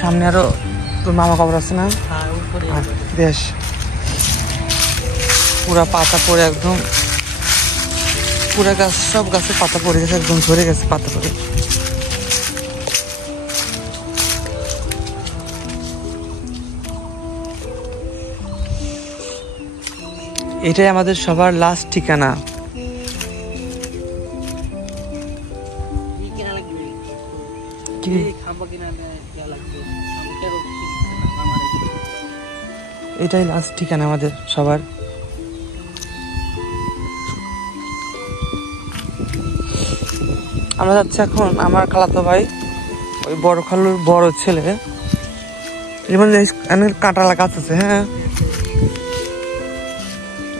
সামনে আরো তোর মামা কবর আছে না? বেশ পুরা পাতা পড়ে একদম পুরা গাছ, সব গাছে পাতা পড়ে গেছে, একদম ঝরে গেছে পাতা পড়ে। এটাই আমাদের সবার লাস্ট ঠিকানা। এটাই লাস্ট ঠিকানা আমাদের সবার। আমরা যাচ্ছি এখন আমার খালাতো ভাই, ওই বড় খালুর বড় ছেলে, কাঁটালা গাছ আছে। হ্যাঁ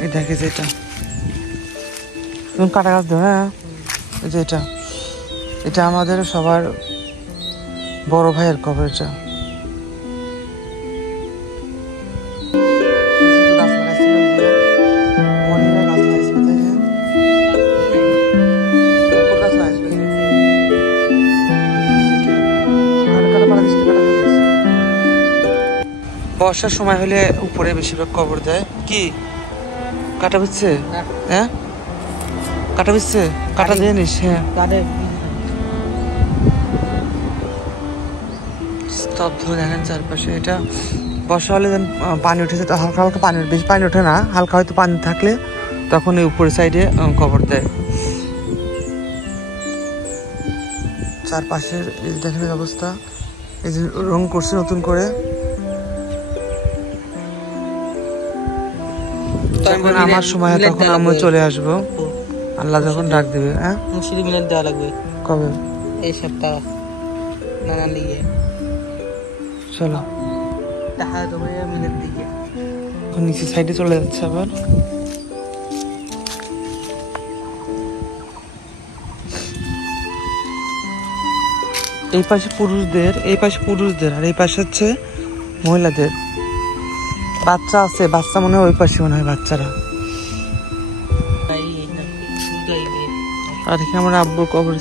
এই দেখে যে এটা কাঁটা গাছ দেবো। হ্যাঁ এই যে এটা আমাদের সবার বড় ভাইয়ের কবর। এটা বর্ষার সময় হলে উপরে বেশিরভাগ কবর দেয়। কি কাটা বিচ্ছে? হ্যাঁ কাটা বিচ্ছে, কাটা দিয়ে নিস। হ্যাঁ স্তব্ধ দেখেন চারপাশে। এটা বর্ষা হলে পানি উঠেছে, তো হালকা হালকা পানি, বেশি পানি ওঠে না, হালকা হয়তো পানি থাকলে তখন এই উপরের সাইডে কবর দেয়। চারপাশের এই দেখেন অবস্থা, এই যে রং করছে নতুন করে। আমার সময় তখন আমরা চলে আসবো, আল্লাহ যখন ডাক দেবে। হ্যাঁ মুর্শিদি মিলাদ দেওয়া লাগবে। কবে? এই সপ্তাহ নানান দিকে। চলো মিলাদ দিকে নিচে সাইডে চলে যাচ্ছে আবার। এই পাশে পুরুষদের, এই পাশে পুরুষদের, আর এই পাশে হচ্ছে মহিলাদের। বাচ্চা আছে, বাচ্চা মনে হয় ওই পাশে মনে হয় বাচ্চারা। আর এখানে আমার আব্বুর কবর।